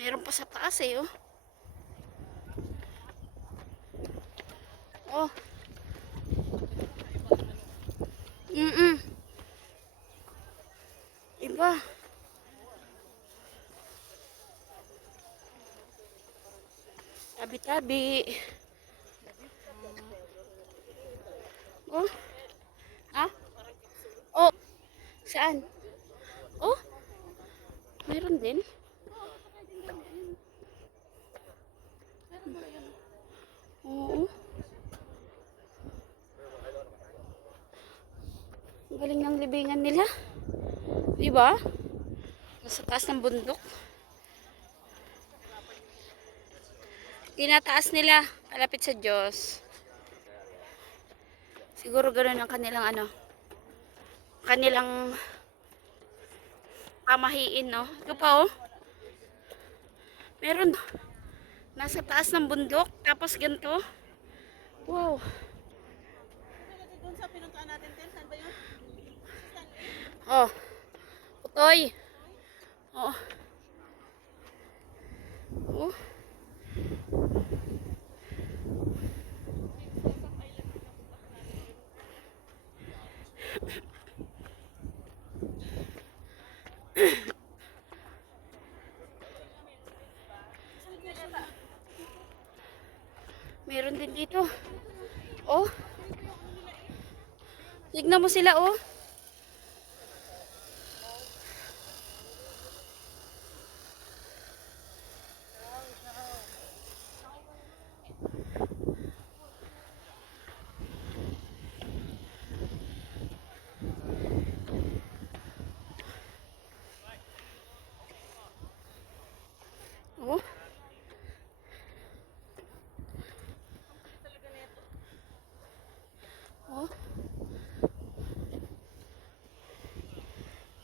Meron pa sa taas eh, oh. Oh. Iba. Tabi-tabi. Oh. Ha? Oh. Saan? Oh. Meron din. Oo. Ang galing ng libingan nila. Diba? Nasa taas ng bundok. Tinataas nila. Kalapit sa Diyos. Siguro ganoon ang kanilang kanilang pamahiin, no? Ito pa, oh. Meron. Nasa taas ng bundok. Tapos ganito. Wow. Doon sa pinuntaan natin, saan ba yun? Oh. Putoy. Oh. Oh. Meron din dito. Oh. Tignan mo sila, oh. Oh. Oh.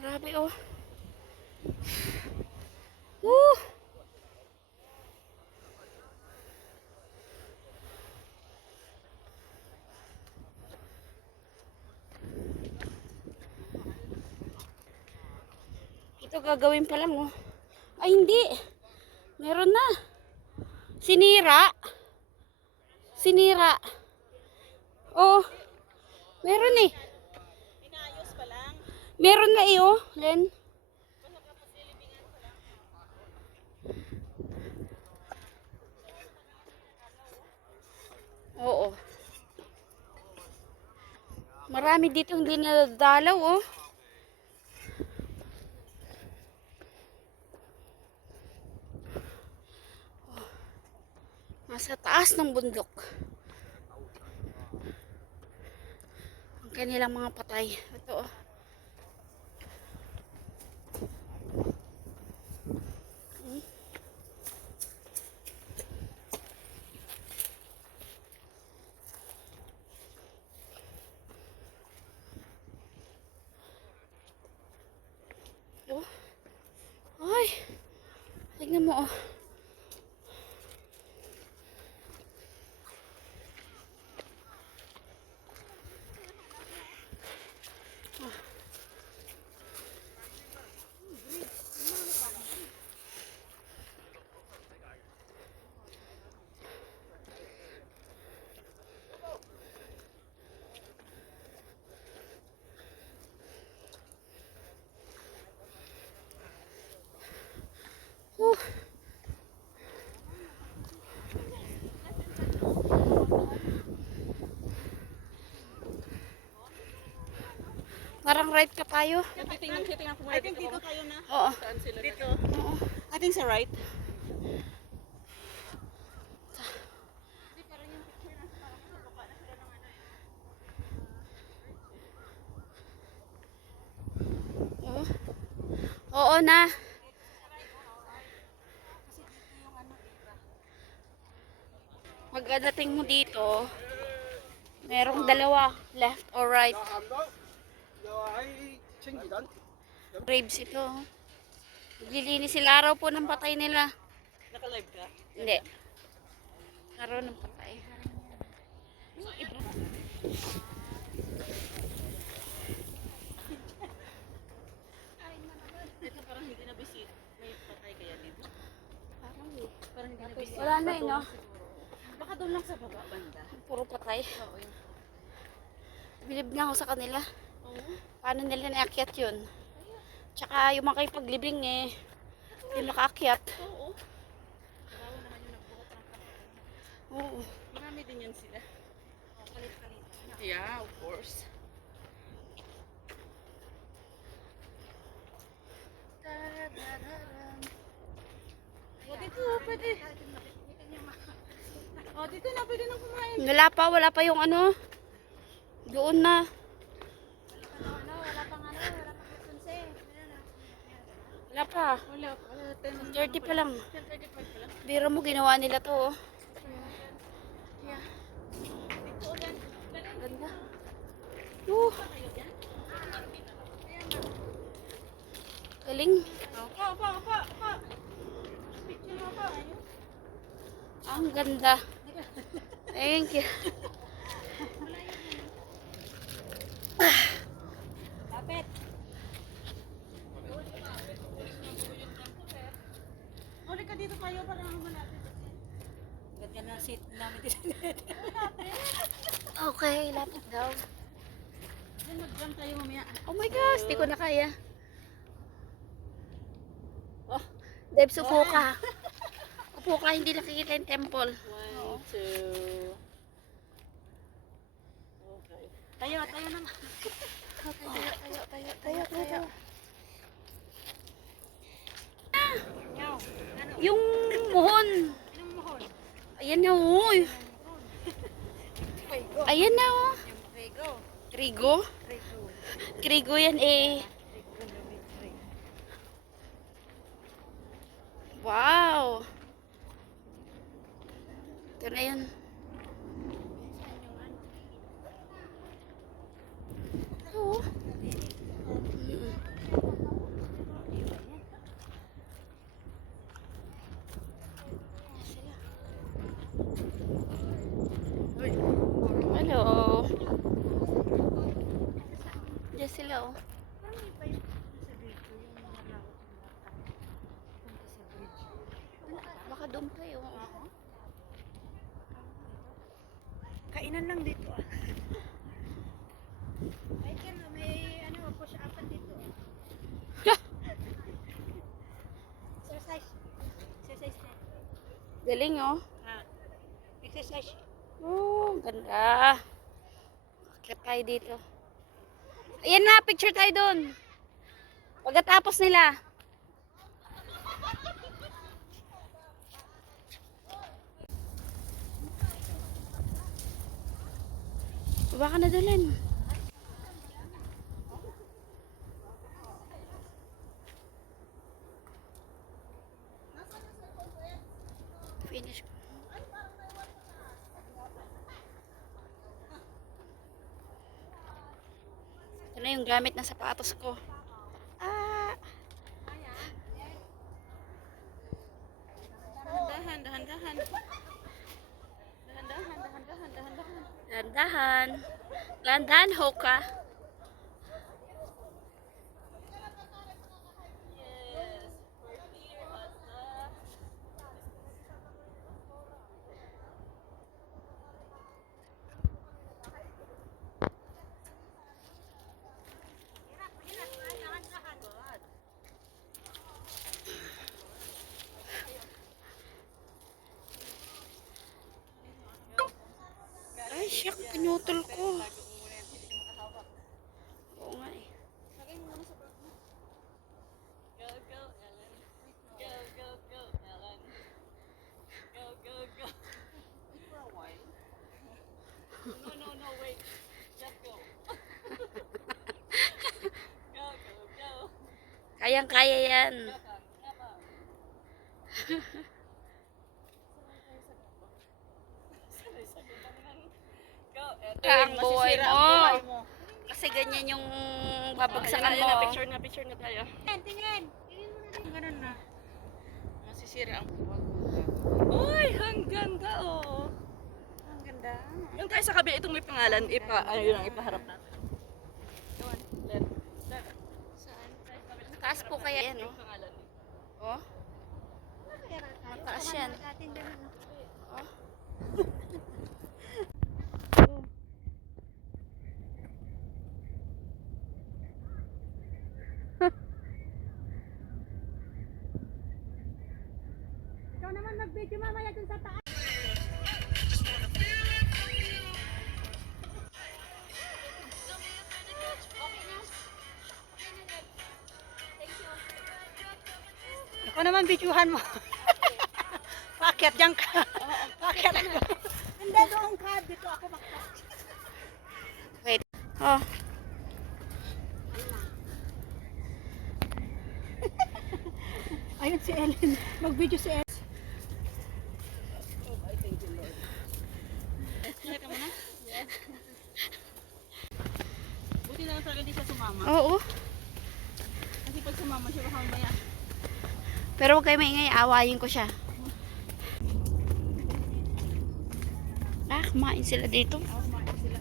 Grabe, oh. Woo! Ito gagawin pa lang, oh. Ay, hindi. Meron na. Sinira. Sinira. Oh. Meron eh. Inayos pa lang. Meron na eh, oh. Len. Oo. Marami dito hindi nadalaw, oh. Nasa taas ng bundok. Ang kanilang mga patay. Ito, oh. Oh. Ay. Tignan mo, oh. Oh. Parang right ka tayo. Titingnan ko muna. I think dito tayo na. Oo. Saan sila? Dito. Oo. I think sa right. Oo. Oo na. Pagdating mo dito, merong dalawa, left or right. Graves ito. Naglilinis sila araw po ng patay nila. Naka-live ka? Hindi. Araw ng patay. Dito parang hindi na visit. May patay kaya dito. Wala na no? Baka doon lang sa baba banda. Puro patay. Oo, yun. Bilib nga ako sa kanila. Oo. Paano nila naakyat yun? Tsaka yung mga paglibing eh, hindi makaakyat. Oo. Kawawa naman yung nagbuhat ng kapatid. Oo. Marami din yan sila. Palit-palit. Yeah, of course. O dito, pwede. O dito na, pwede nang kumain. Wala pa yung ano. Doon na. Wala pang kasunse. Wala pa. Wala, 30 pa lang. 10:35 pa lang. Biro mo, ginawa nila to. Oh. Yeah. Dito ulit. Ganda. Kayo dyan? Galing. Pa. Picture mo pa. Ang ganda. Thank you. Kapit. Uli ka dito kayo para malapit. Ganda na seat namin dito. Okay, lapit daw. Then mag-jump tayo mamaya. Oh my gosh, di ko na kaya. Oh, Deb, upo ka. Upo ka, hindi nakikita yung temple. 1, 2. Okay. Tayo naman. Tayo. Yaw. Ano? Yung muhon. Anong mohon? Ayan na, uy. Trigo. Ayan na, oh. Yung trigo. Krigo. Krigo yan eh. Wow. Ito na yun. Ito, oh. Hello. Diyan sila, oh. Baka doon tayo. Kainan lang dito ah. Ay, may ano, push upan dito. Exercise. Exercise na. Galing, oh. Exercise. Oh, ganda. Akit tayo dito. Ayan na, picture tayo doon. Pagkatapos nila. Baba ka na dalhin. Finish ko. Ito na yung gamit ng sapatos ko. Ah! Dahan. Dahan-dahan. Dahan-dahan, Hoka. Ay, siyak, pinutol ko. Oo nga eh. No, wait. Just go. Go. Kayang-kaya yan. Ang buhay mo. Kasi ganyan yung babagsakan mo. Picture na tayo. Tingin mo na rin. Ganun na. Masisira ang buwag. Uy, ang ganda oh. Ang ganda. Yung tayo sa kabila, itong may pangalan, yun ang ipaharap natin. Yun, left. Saan? Taas po kaya yan, oh. Pangalan. Oh? Mataas Mataas yan. Oh. Ikaw naman mag-video mamaya dun sa taas. Ikaw naman videohan mo. Pakyat dyan ka. Pakyat ako. Hindi doon ka. Dito ako makyat. Wait. Oh. Ayun si Ellen. Mag-video si Ellen. Teka mo na? Yes. Buti na lang talaga di siya sumama. Oo. Kasi pag sumama siya, baka mamaya. Pero huwag kayo maingay, awayin ko siya. Ah, kumain sila dito. Oo, kumain sila.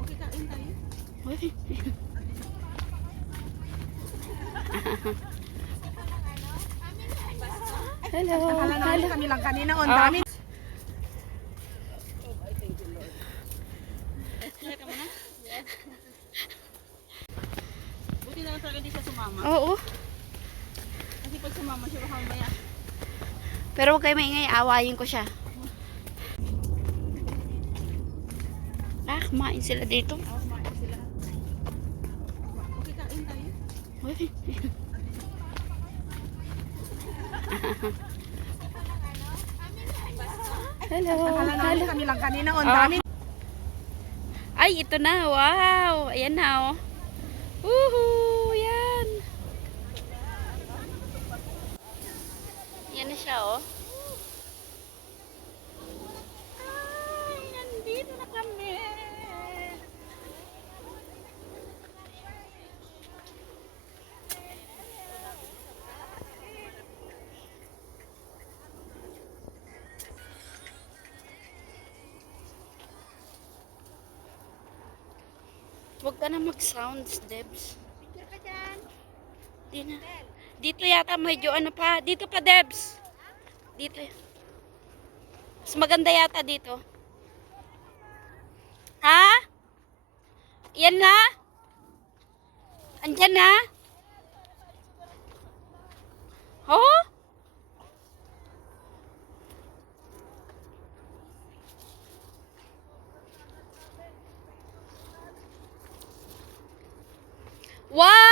Okay, kain tayo. Uy. Hello. Akala namin Hello. kami lang kanina. On Ah. dami. Teka mo na? Yes. Buti na lang talaga di siya sumama. Oo. Kasi pag sumama siya, baka mamaya. Pero huwag kayo maingay, awayin ko siya. Ah, kumain sila dito. Oo, kumain sila. Okay, kain tayo. Uy. Hello. Akala namin Hello. kami lang kanina. On Ah. dami. Ay, ito na. Wow. Ayan na, oh. Woohoo! Yan. Yan na siya, oh. Ay, nandito na kami. Huwag ka na mag-sounds, Debs. Picture ka dyan. Di na. Dito yata medyo ano pa. Dito pa, Debs. Dito. Mas maganda yata dito. Ha? Yan na? Andyan na? Oh? Wow!